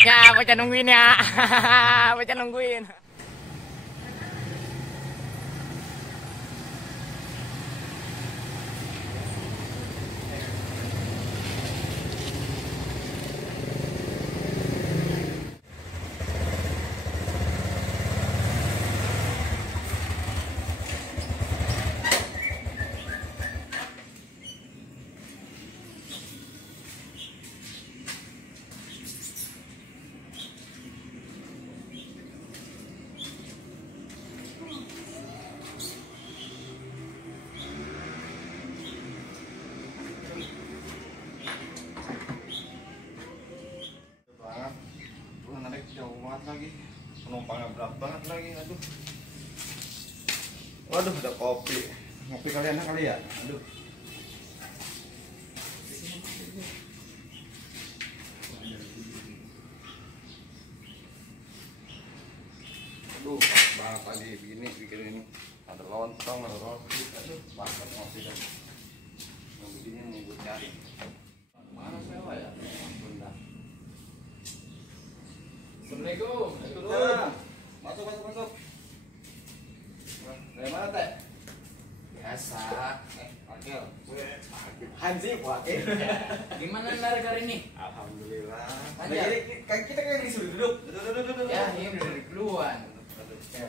Ya, bocah nungguin ya. Bocah nungguin. Lagi penumpangnya berat banget lagi, aduh. Waduh, ada kopi. Ngopi kalian kali ya? Aduh. Aduh, banget lagi begini bikin ini. Ada lontong, ada roti. Aduh, banget ngopi dan yang begini nih gue cari. Mana sewa ya? Ampun dah. Assalamualaikum. Waalaikumsalam. Masuk. Dari mana teh? Biasa. Wakil. Hansi, wakil. Gimana nari kali ini? Alhamdulillah. Aja. Kita kayak disuruh duduk. Duduk. Ya, ini udah dari duluan.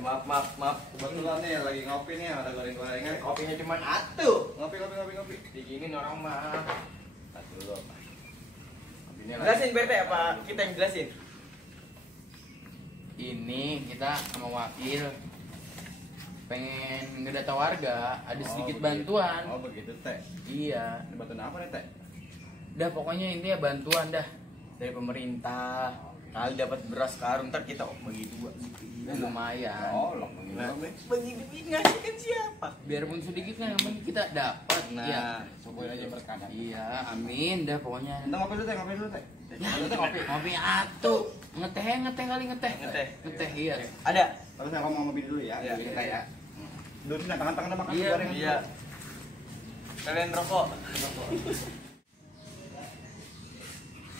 Maaf. Kebetulan nih lagi ngopi nih, ada goreng-gorengan. Kopinya cuma atuh. Ngopi. Diginin orang mah. Aduh. Jelasin BRT apa kita yang jelasin? Ini kita sama wakil pengen ngedata warga, ada sedikit bantuan. Oh begitu teh. Iya. Ini bantuan apa nih teh? Dah pokoknya intinya bantuan dah dari pemerintah. Kali dapat beras karung ntar kita bagi dua. Lumayan. Oh loh Bagi duit ngasih kan siapa? Biarpun sedikit kan yang penting kita dapat. Nah, Iya. semuanya aja berkah. Iya, amin dah pokoknya. Kita ngopi dulu teh. Ya, ngopi atuh. Ngeteh kali ngeteh. Ngeteh iya. Ada? Terus saya ngomong ngopi dulu ya. Iya. Kita ya. Duduk sini tangan-tangan makan Iya, gorengan. Iya. Kalian rokok.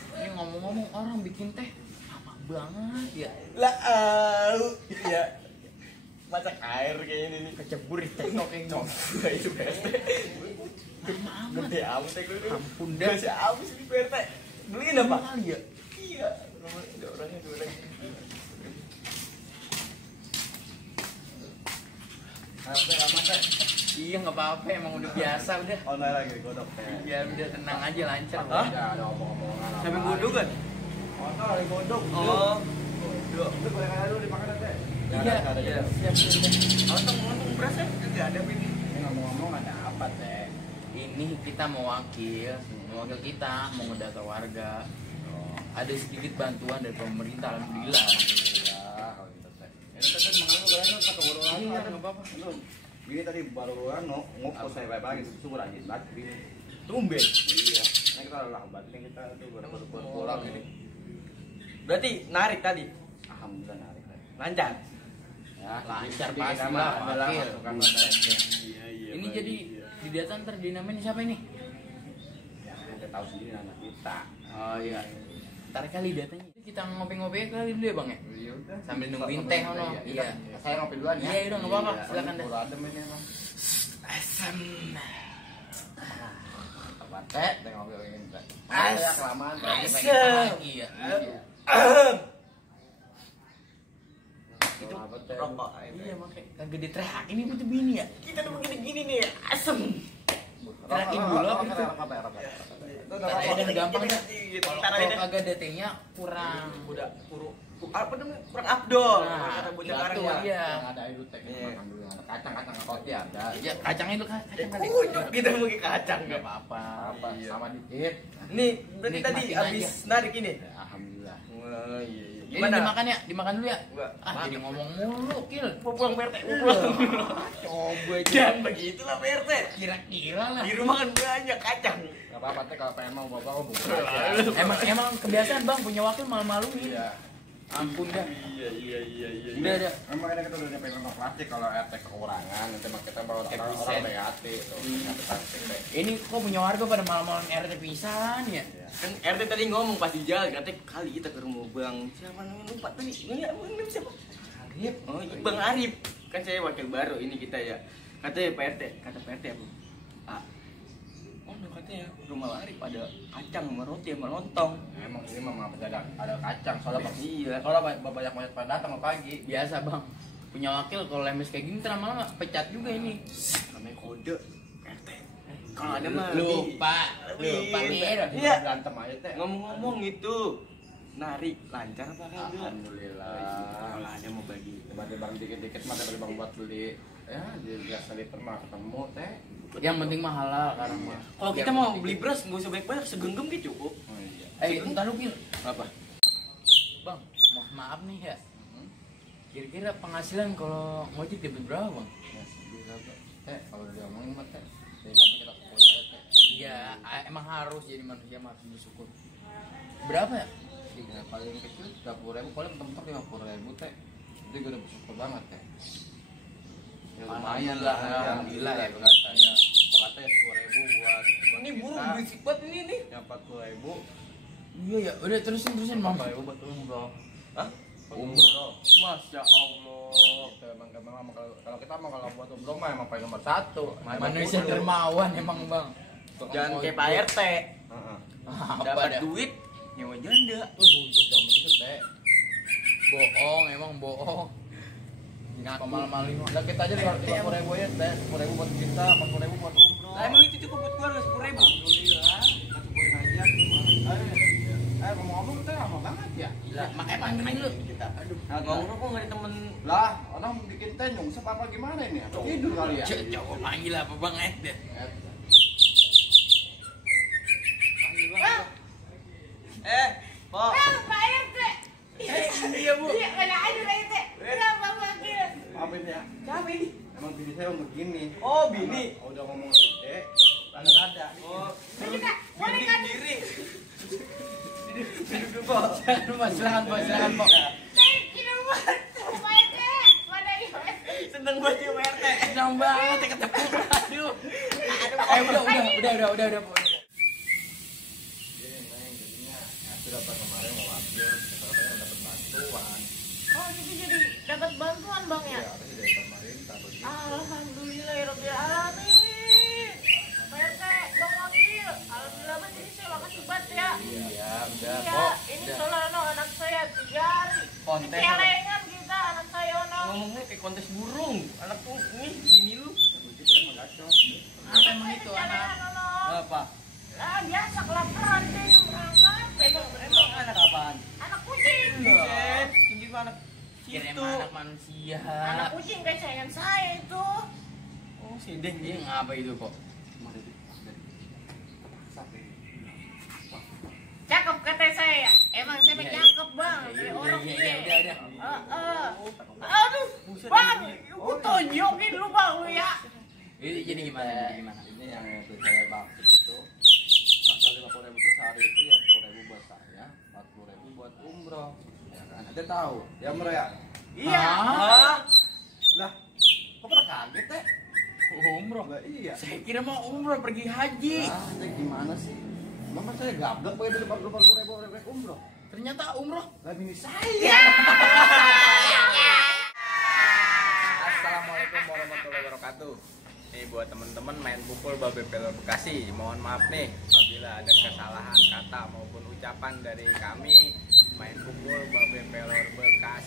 Ini ngomong-ngomong orang bikin teh lama banget ya. Lah, iya. Masak air kayak ini nih. Kecebur TikTok yang Coba itu BRT. lama amat. Gede amat ya gue. Ampun dah. Masih habis di BRT. Beliin apa? Mahal ya. Iya. Ada orangnya goreng. Apa lama teh? Iya nggak apa-apa emang udah biasa udah. Oh, nah lagi godok teh. Ya udah tenang aja lancar. Hah? Ada omong-omongan. Sampai godok kan? Oh, nah, lagi godok. Oh. Godok. Itu gorengan dulu dimakan teh. Iya. Iya. Siap. Ngomong berasnya enggak ada ini. Ini ngomong-ngomong ada apa teh? Ini kita mau wakil kita mau ngedata warga. Ada sedikit bantuan dari pemerintah alhamdulillah. Alhamdulillah kalau gitu teh. Ini teh mengalir gorengan kata gorengan. Iya nggak apa-apa. Gini tadi baru ngopo saya pagi subuh lanjut banget gini. Tumben. Iya. Nah kita lambat nih kita tuh berpulang ini. Berarti narik tadi. Alhamdulillah narik. Lancar. Ya, Lancar bikin pasti nama lah adalah wakil. masukan mereka. Iya. Ini jadi di data ntar dinamain siapa ini? Ya, kita tahu sendiri anak kita. Oh iya. Ntar kali datanya. Kita ngopi-ngopi kali dulu ya bang ya? Ya udah. Sambil nungguin teh ono. Iya. Saya ngopi duluan ya. Iya, udah nggak apa-apa. Silakan dah. Adem ini emang. Asam. Tempat teh ngopi ini teh. As- Ya kelamaan tadi Asam. pengen Lagi ya. itu apa teh? Rokok. Iya makanya kagak diteriak ini tuh bini ya. Kita udah begini-gini nih, asem. Teriakin dulu apa gitu. Itu Ya udah gampang dah. Gitu. Kalau Ntar aja. kagak ada tehnya kurang. Udah apa namanya? Kurang abdol. Nah, Kata bocah gitu, sekarang ya. iya. yang ada itu teh makan dulu. Kacang-kacang roti ada. Ya kacangnya itu kacang kali. Ujuk kita pakai kacang Enggak ya. apa-apa. Apa sama dikit. Nih, berarti tadi Nikmatin habis aja. narik ini. Ya, alhamdulillah. Wah, iya. Ini dimakan ya, dimakan dulu ya. Enggak. Jadi ngomong mulu, Kil. Mau pulang PRT, mau pulang. Coba Jangan begitulah PRT. kira-kira lah. Di rumah kan banyak kacang. Enggak apa-apa teh kalau pengen mau bawa buka. Emang kebiasaan Bang punya wakil malu-maluin. Iya. Ampun dah. Iya. Udah. Memang ada kita udah nyampe kantong plastik kalau RT kekurangan, nanti mah kita bawa Kayak orang persen. BAT tuh, RT plastik teh. Ini kok punya warga pada malam-malam RT pisan ya? Kan RT tadi ngomong pas di jalan, katanya kali kita ke rumah Bang. Siapa namanya lupa tadi? Ini siapa? Arif. Oh, iya, Bang Arif. Kan saya wakil baru ini kita ya. Katanya Pak RT, kata Pak RT apa? Ah. Oh, no, katanya rumah Arif ada kacang sama roti sama lontong. Emang ini mah ada kacang, soalnya Iya. soalnya banyak pada datang pagi. Biasa bang. Punya wakil kalau lemes kayak gini ntar lama-lama pecat juga ini. Namanya kode RT. Kalau ada mah Lupa nih. Iya. Berantem aja teh. Ngomong-ngomong itu narik lancar apa kagak? Alhamdulillah. Kalau ada mau bagi. Bagi barang dikit-dikit mah dari bang buat beli. Ya, di biasa liter mah ketemu teh. Yang penting mah halal sekarang mah. Kalau kita mau beli beras nggak usah banyak-banyak, segenggam gitu cukup. Oh iya. Entar lu Gil. Apa? Bang, maaf nih ya. Kira-kira penghasilan kalau ngojek dapat berapa bang? Teh, kalau udah diomongin mah teh. Jadi kami kita kumpul aja teh. Iya, emang harus jadi manusia mah harus bersyukur. Berapa ya? Tiga paling kecil 30.000, paling mentok 50.000 teh. Jadi gue udah bersyukur banget teh. Ya lumayan lah, Alhamdulillah ya, kata ya. Katanya 10.000 buat Ini burung kita. berisik banget ini. Yang 40.000. Iya ya, udah terusin bang. 40.000 buat umroh. Hah? Umroh. Masya Allah. Gitu, emang kalau kita mah kalau buat umroh mah emang paling nomor 1. Manusia dermawan emang bang. Jangan kayak Pak RT. Heeh. Apa Dapat dah? duit nyewa janda. Bujur dong begitu teh. Bohong, emang bohong. Ngaku Malam-malam udah kita aja 50.000 ya teh. 10.000 buat kita, 40.000 buat umroh. Lah emang itu cukup buat keluarga 10.000. Alhamdulillah. Kita syukurin aja gimana. Ngomong-ngomong teh lama banget ya. Lah, emang gini lu. Aduh. Ngomong kok nggak ada temen. Lah, orang bikin teh nyungsep apa gimana ini? Atau tidur kali ya? Coba panggil apa bang deh. Panggil bang. Pak. Pak RT. Iya, Bu. Iya, mana ada Pak RT. Kenapa wakil? Maafin ya. Siapa ini? Emang bini saya umur gini. Oh, bini. Karena udah ngomong gede, rada-rada. Oh, Kita boleh kan? diri. Duduk, Pak. Silakan silakan Pak. Saya kira banget. Pak RT. Mana ya Pak RT? Seneng banget ya Pak RT. Senang banget ya ketemu. Aduh. Udah. Gini, Neng, jadinya aku dapat kemarin mau ambil, katanya dapat bantuan. Oh, gitu jadi dapat bantuan Bang ya? Ya, harusnya dari pemerintah begitu. Alhamdulillah ya Rabbil Alamin. Pak RT, Bang Wakil. Alhamdulillah Bang, jadi saya makasih banget ya. Iya, udah Iya, kok. ini Solano anak saya 3 hari. Kontes apa? Celengan kita anak saya ono. Ngomongnya kayak kontes burung. Anak tuh ini bini lu. Begitu emang gacor. Apa emang itu anak? Celengan ono. Apa? Lah biasa kelaparan dia itu berangkat. Emang anak apaan? Anak kucing. Buset, tinggi anak Kira situ. emang anak manusia. Anak kucing kayak sayangan saya itu. Oh, si Deng Ini ngapa itu kok? Cakep kata saya. Emang saya Iya, cakep bang. Dari orang Iya, dia. udah. Aduh, Buset, bang, ini. aku tunjukin lu bang lu ya. Ini jadi gimana? Ini yang itu saya maksud itu. Pasal 50.000 itu sehari itu ya 10.000 buat saya, 40.000 buat umroh. Ya kan? Anda tahu? Ya umroh ya? Iya. Hah? Lah, kok pada kaget teh? Umroh. Lah iya. Saya kira mau umroh pergi haji. Ah, teh gimana sih? Mama saya gablek pakai 40.000 umroh. Ternyata umroh. Lah bini saya. Assalamualaikum warahmatullahi wabarakatuh. Nih buat teman-teman main pukul Babe Pelor Bekasi. Mohon maaf nih apabila ada kesalahan kata maupun ucapan dari kami main pukul Babe Pelor Bekasi.